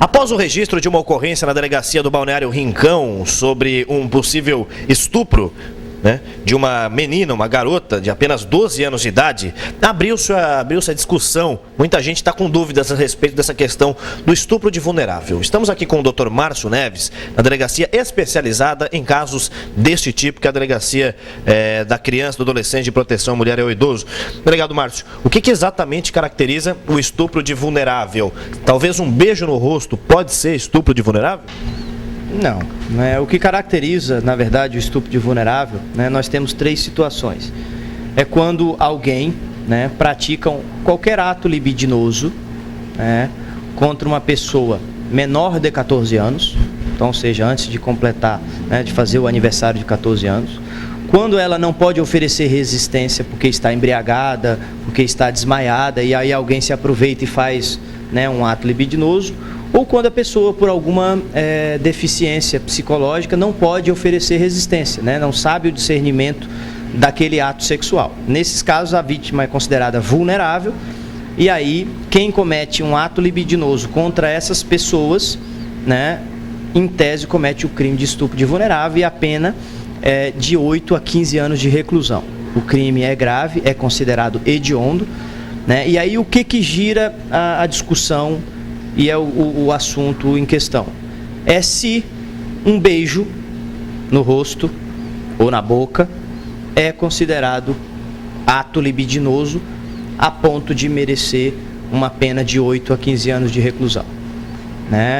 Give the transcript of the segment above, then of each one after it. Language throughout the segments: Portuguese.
Após o registro de uma ocorrência na delegacia do Balneário Rincão sobre um possível estupro, de uma menina, uma garota de apenas 12 anos de idade, abriu-se a discussão. Muita gente está com dúvidas a respeito dessa questão do estupro de vulnerável. Estamos aqui com o Dr. Márcio Neves, na delegacia especializada em casos deste tipo, que é a delegacia da criança, do adolescente, de proteção à mulher e ao idoso. Delegado Márcio, o que exatamente caracteriza o estupro de vulnerável? Talvez um beijo no rosto pode ser estupro de vulnerável? Não. O que caracteriza, na verdade, o estupro de vulnerável, nós temos 3 situações. É quando alguém pratica qualquer ato libidinoso contra uma pessoa menor de 14 anos, então, ou seja, antes de completar, de fazer o aniversário de 14 anos, quando ela não pode oferecer resistência porque está embriagada, porque está desmaiada, e aí alguém se aproveita e faz um ato libidinoso, ou quando a pessoa, por alguma deficiência psicológica, não pode oferecer resistência, não sabe o discernimento daquele ato sexual. Nesses casos, a vítima é considerada vulnerável, e aí quem comete um ato libidinoso contra essas pessoas, em tese, comete o crime de estupro de vulnerável, e a pena é de 8 a 15 anos de reclusão. O crime é grave, é considerado hediondo, e aí o que gira a discussão e é o assunto em questão? É se um beijo no rosto ou na boca é considerado ato libidinoso a ponto de merecer uma pena de 8 a 15 anos de reclusão.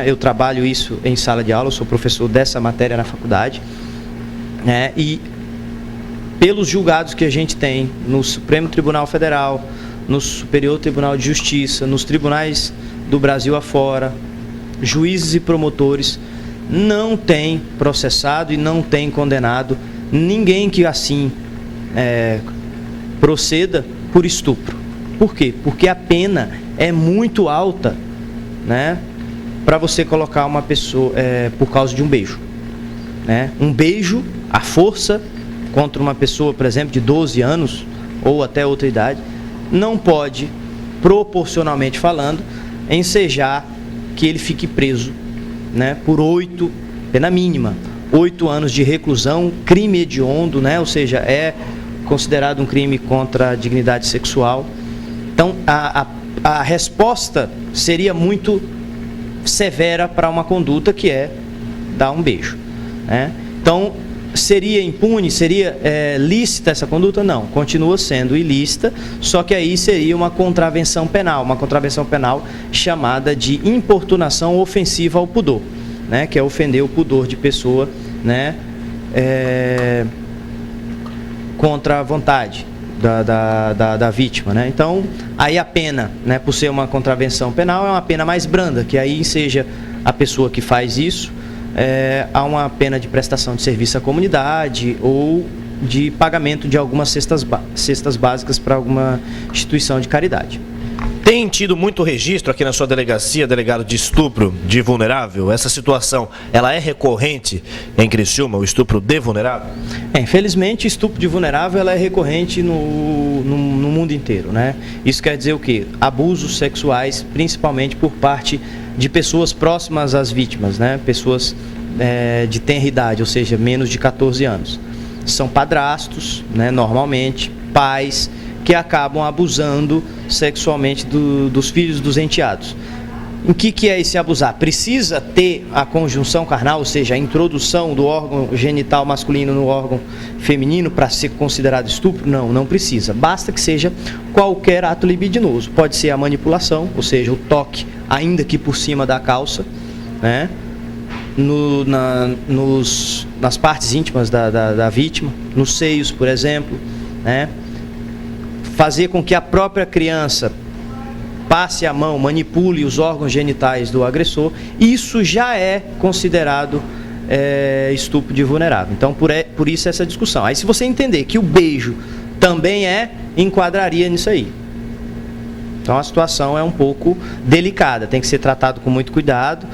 Eu trabalho isso em sala de aula, eu sou professor dessa matéria na faculdade, e pelos julgados que a gente tem no Supremo Tribunal Federal, no Superior Tribunal de Justiça, nos tribunais do Brasil afora, juízes e promotores não têm processado e não têm condenado ninguém que assim proceda por estupro. Por quê? Porque a pena é muito alta, para você colocar uma pessoa por causa de um beijo. Um beijo à força contra uma pessoa, por exemplo, de 12 anos ou até outra idade, não pode, proporcionalmente falando, ensejar que ele fique preso por 8, pena mínima, 8 anos de reclusão, crime hediondo, ou seja, é considerado um crime contra a dignidade sexual. Então, a resposta seria muito severa para uma conduta que é dar um beijo. Então, seria impune, seria lícita essa conduta? Não, continua sendo ilícita, só que aí seria uma contravenção penal chamada de importunação ofensiva ao pudor, que é ofender o pudor de pessoa, contra a vontade da vítima, Então, aí a pena, por ser uma contravenção penal, é uma pena mais branda, que aí seja a pessoa que faz isso, há uma pena de prestação de serviço à comunidade ou de pagamento de algumas cestas básicas para alguma instituição de caridade. Tem tido muito registro aqui na sua delegacia, delegado, de estupro de vulnerável? Essa situação, ela é recorrente em Criciúma, o estupro de vulnerável? Infelizmente, estupro de vulnerável ela é recorrente no mundo inteiro, Isso quer dizer o quê? Abusos sexuais, principalmente por parte de pessoas próximas às vítimas, pessoas de tenra idade, ou seja, menos de 14 anos. São padrastos, normalmente, pais, que acabam abusando sexualmente dos filhos dos enteados. Em que é esse abusar? Precisa ter a conjunção carnal, ou seja, a introdução do órgão genital masculino no órgão feminino para ser considerado estupro? Não, não precisa. Basta que seja qualquer ato libidinoso. Pode ser a manipulação, ou seja, o toque, ainda que por cima da calça, nas partes íntimas da vítima, nos seios, por exemplo, fazer com que a própria criança passe a mão, manipule os órgãos genitais do agressor, isso já é considerado estupro de vulnerável. Então, por isso essa discussão. Aí, se você entender que o beijo também enquadraria nisso aí. Então, a situação é um pouco delicada, tem que ser tratado com muito cuidado,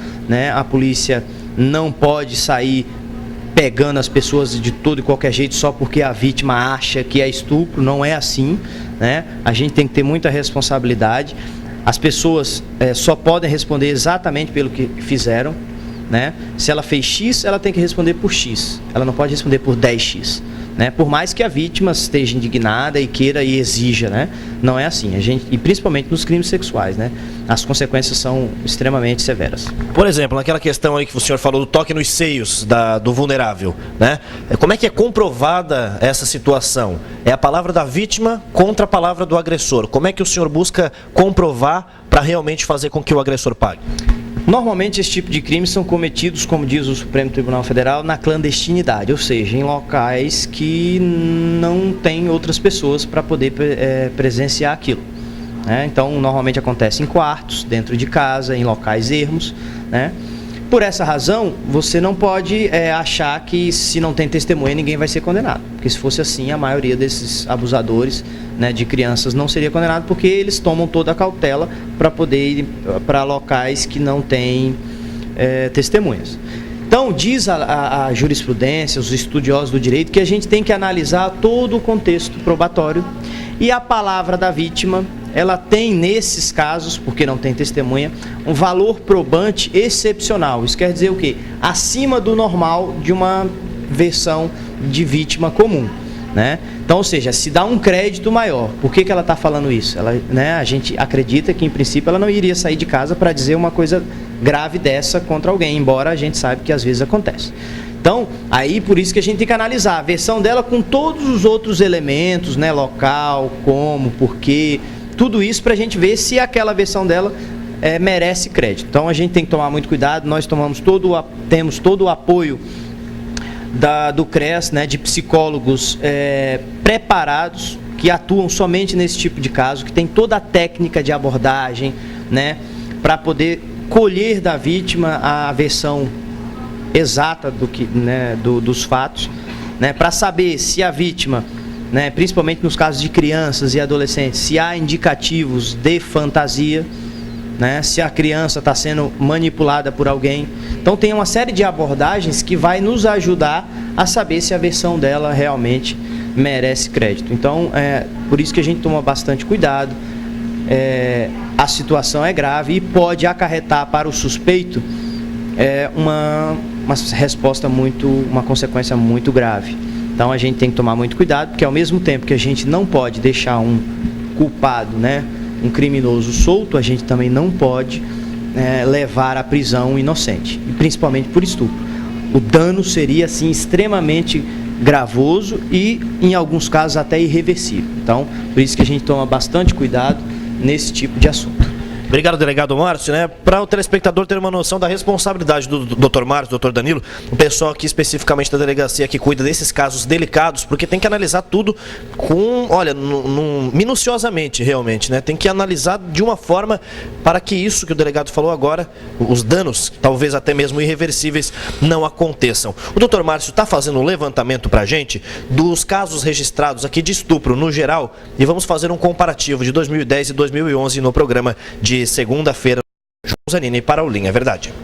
A polícia não pode sair pegando as pessoas de todo e qualquer jeito só porque a vítima acha que é estupro, não é assim, A gente tem que ter muita responsabilidade. As pessoas só podem responder exatamente pelo que fizeram, né? Se ela fez X, ela tem que responder por X. Ela não pode responder por 10X. Né? Por mais que a vítima esteja indignada e queira e exija, né? Não é assim. E principalmente nos crimes sexuais, né? As consequências são extremamente severas. Por exemplo, naquela questão aí que o senhor falou do toque nos seios do vulnerável, né? Como é que é comprovada essa situação? É a palavra da vítima contra a palavra do agressor. Como é que o senhor busca comprovar para realmente fazer com que o agressor pague? Normalmente esse tipo de crimes são cometidos, como diz o Supremo Tribunal Federal, na clandestinidade, ou seja, em locais que não tem outras pessoas para poder presenciar aquilo. Né? Então, normalmente acontece em quartos, dentro de casa, em locais ermos. Né? Por essa razão, você não pode achar que se não tem testemunha ninguém vai ser condenado. Porque se fosse assim, a maioria desses abusadores, né, de crianças não seria condenado, porque eles tomam toda a cautela para poder ir para locais que não têm testemunhas. Então, diz a jurisprudência, os estudiosos do direito, que a gente tem que analisar todo o contexto probatório e a palavra da vítima, ela tem, nesses casos, porque não tem testemunha, um valor probante excepcional. Isso quer dizer o quê? Acima do normal de uma versão de vítima comum. Né? Então, ou seja, se dá um crédito maior. Por que ela está falando isso? Ela, né, a gente acredita que, em princípio, ela não iria sair de casa para dizer uma coisa grave dessa contra alguém, embora a gente saiba que às vezes acontece. Então, aí por isso que a gente tem que analisar a versão dela com todos os outros elementos, né, local, como, porquê, tudo isso para a gente ver se aquela versão dela merece crédito. Então, a gente tem que tomar muito cuidado. Nós temos todo o apoio do CRES, né, de psicólogos preparados, que atuam somente nesse tipo de caso, que tem toda a técnica de abordagem, né, para poder colher da vítima a versão exata dos fatos, né, para saber se a vítima, né, principalmente nos casos de crianças e adolescentes, se há indicativos de fantasia, né, se a criança está sendo manipulada por alguém. Então tem uma série de abordagens que vai nos ajudar a saber se a versão dela realmente merece crédito. Então, por isso que a gente toma bastante cuidado. A situação é grave e pode acarretar para o suspeito uma consequência muito grave. Então a gente tem que tomar muito cuidado, porque ao mesmo tempo que a gente não pode deixar um culpado, né, um criminoso solto, a gente também não pode levar à prisão um inocente, e principalmente por estupro. O dano seria assim extremamente gravoso e em alguns casos até irreversível. Então, por isso que a gente toma bastante cuidado nesse tipo de assunto. Obrigado, delegado Márcio, né? Para o telespectador ter uma noção da responsabilidade do Dr. Márcio, Dr. Danilo, o pessoal aqui especificamente da delegacia que cuida desses casos delicados, porque tem que analisar tudo minuciosamente, realmente, né? Tem que analisar de uma forma para que isso que o delegado falou agora, os danos, talvez até mesmo irreversíveis, não aconteçam. O Dr. Márcio está fazendo um levantamento para a gente dos casos registrados aqui de estupro no geral, e vamos fazer um comparativo de 2010 e 2011 no programa de segunda-feira, João Zanini para o Linha Verdade.